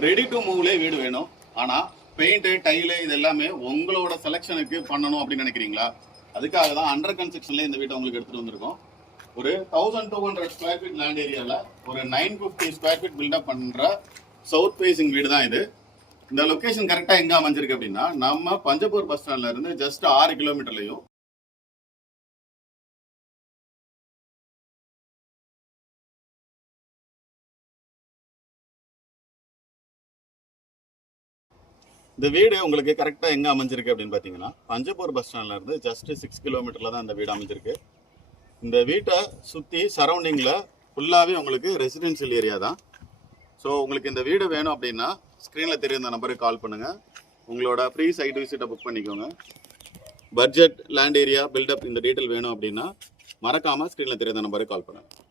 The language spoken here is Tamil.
ரெடி டு மூவ்லேயே வீடு வேணும், ஆனால் பெயிண்ட்டு டைலு இது எல்லாமே உங்களோட செலெக்ஷனுக்கு பண்ணணும் அப்படின்னு நினைக்கிறீங்களா? அதுக்காக தான் அண்டர் கன்ஸ்ட்ரக்ஷன்ல இந்த வீட்டை உங்களுக்கு எடுத்துட்டு வந்திருக்கோம். ஒரு 1200 ஸ்கொயர் ஃபீட் லேண்ட் ஏரியாவில் ஒரு 950 ஸ்கொயர் ஃபீட் பில்டப் பண்ணுற சவுத் ஃபேசிங் வீடு தான் இது. இந்த லொக்கேஷன் கரெக்டாக எங்கே அமைஞ்சிருக்கு அப்படின்னா, நம்ம பஞ்சப்பூர் பஸ் ஸ்டாண்ட்ல இருந்து ஜஸ்ட் 6 கிலோமீட்டர்லையும் இந்த வீடு உங்களுக்கு கரெக்டாக எங்கே அமைஞ்சிருக்கு அப்படின்னு பார்த்தீங்கன்னா, பஞ்சப்பூர் பஸ் ஸ்டாண்ட்ல இருந்து ஜஸ்ட் 6 கிலோமீட்டரில் தான் இந்த வீடு அமைஞ்சிருக்கு. இந்த வீட்டை சுற்றி சரௌண்டிங்கில் ஃபுல்லாகவே உங்களுக்கு ரெசிடென்ஷியல் ஏரியா தான். ஸோ உங்களுக்கு இந்த வீடு வேணும் அப்படின்னா ஸ்க்ரீனில் தெரியுற நம்பருக்கு கால் பண்ணுங்கள். உங்களோட ஃப்ரீ சைட் விசிட்டை புக் பண்ணிக்கோங்க. பட்ஜெட், லேண்ட் ஏரியா, பில்டப் இந்த டீட்டெயில் வேணும் அப்படின்னா மறக்காமல் ஸ்க்ரீனில் தெரியுற நம்பருக்கு கால் பண்ணுங்கள்.